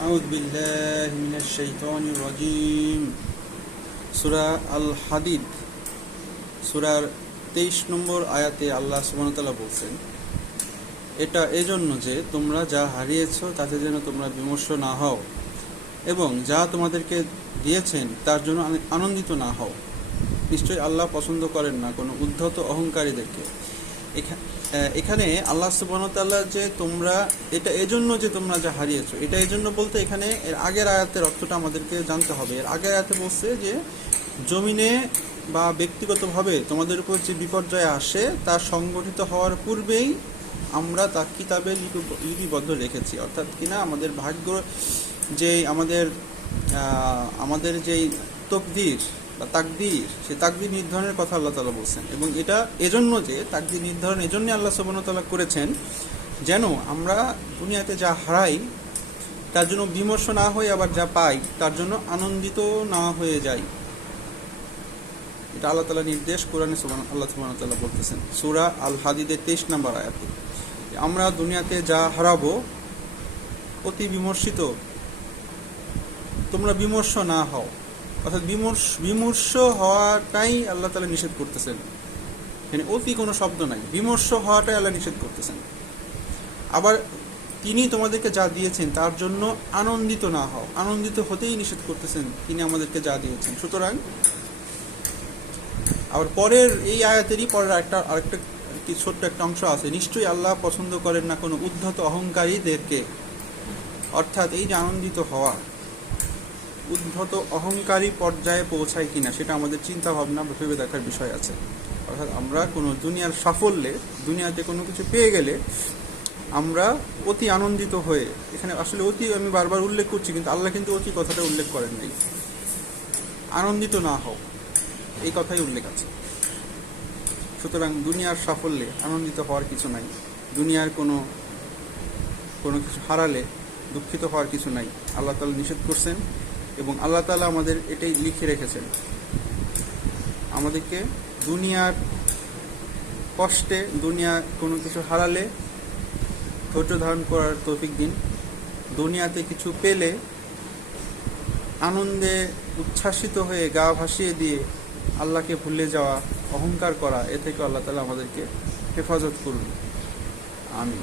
أعوذ بالله من الشيطان الرجيم সূরা আল হাদিদ সূরার 23 নম্বর আয়াতে আল্লাহ সুবহানাহু ওয়া তাআলা বলছেন, এটা এজন্য যে তোমরা যা হারিয়েছো তাতে যেন তোমরা বিমর্ষ না হও এবং যা তোমাদেরকে দিয়েছেন তার জন্য আনন্দিত না হও। নিশ্চয়ই আল্লাহ পছন্দ করেন না কোনো উদ্ধত অহংকারীদেরকে। এখানে আল্লাহ সুবহানাহু ওয়া তাআলা যে তোমরা এটা এজন্য যে তোমরা যা হারিয়েছো, এটা এজন্য বলতে এখানে এর আগের আয়াতের অর্থটা আমাদেরকে জানতে হবে। এর আগের আয়াতে বলছে যে জমিনে বা ব্যক্তিগতভাবে তোমাদের উপর যে বিপর্যয় আসে তা সংগঠিত হওয়ার পূর্বেই আমরা তা কিতাবে লিপিবদ্ধ রেখেছি। অর্থাৎ কিনা আমাদের ভাগ্য যে আমাদের যেই তকদির বা তাকদির, সেই তাকদির নির্ধারণের কথা আল্লাহ তাআলা বলছেন। এবং এটা এজন্য যে তাকদির নির্ধারণ এজন্য আল্লাহ সুবহানাহু ওয়া তাআলা করেছেন যেন আমরা দুনিয়াতে যা হারাই তার জন্য বিমর্ষ না হয়ে আবার যা পাই তার জন্য আনন্দিত না হয়ে যাই। এটা আল্লাহ তাআলা নির্দেশ কোরআনে আল্লাহ সুবহানাহু ওয়া তাআলা বলতেছেন সূরা আল হাদিদের 23 নম্বর আয়াতে। আমরা দুনিয়াতে যা হারাবো অতি বিমর্ষিত তোমরা বিমর্ষ না হও। অর্থাৎ বিমর্ষ হওয়াটাই আল্লাহ তাআলা নিষেধ করতেছেন। এখানে অতি কোনো শব্দ নাই, বিমর্ষ হওয়াটাই আল্লাহ নিষেধ করতেছেন। আবার তিনি তোমাদেরকে যা দিয়েছেন তার জন্য আনন্দিত না হও, আনন্দিত হতেই নিষেধ করতেছেন তিনি আমাদেরকে যা দিয়েছেন। সুতরাং আবার পরের এই আয়াতেরই পরের আরেকটা ছোট্ট একটা অংশ আছে, নিশ্চয়ই আল্লাহ পছন্দ করেন না কোনো উদ্ধত অহংকারীদেরকে। অর্থাৎ এই যে আনন্দিত হওয়া উদ্ধত অহংকারী পর্যায়ে পৌঁছায় কিনা সেটা আমাদের চিন্তা ভাবনা ভেবে দেখার বিষয় আছে। অর্থাৎ আমরা কোনো দুনিয়ার সাফল্যে, দুনিয়াতে কোনো কিছু পেয়ে গেলে আমরা অতি আনন্দিত হয়ে, এখানে আসলে অতি আমি বারবার উল্লেখ করছি কিন্তু আল্লাহ কিন্তু অতি কথাটা উল্লেখ করেন নাই, আনন্দিত না হও এই কথাই উল্লেখ আছে। সুতরাং দুনিয়ার সাফল্যে আনন্দিত হওয়ার কিছু নাই, দুনিয়ার কোনো কিছু হারালে দুঃখিত হওয়ার কিছু নাই। আল্লাহ তাআলা নিষেধ করছেন এবং আল্লাহ তাআলা আমাদের এটাই লিখে রেখেছেন, আমাদেরকে দুনিয়ার কষ্টে, দুনিয়া কোনো কিছু হারালে ধৈর্য ধারণ করার তৌফিক দিন, দুনিয়াতে কিছু পেলে আনন্দে উচ্ছ্বাসিত হয়ে গা ভাসিয়ে দিয়ে আল্লাহকে ভুলে যাওয়া, অহংকার করা, এ থেকে আল্লাহ তাআলা আমাদেরকে হেফাজত করুন। আমিন।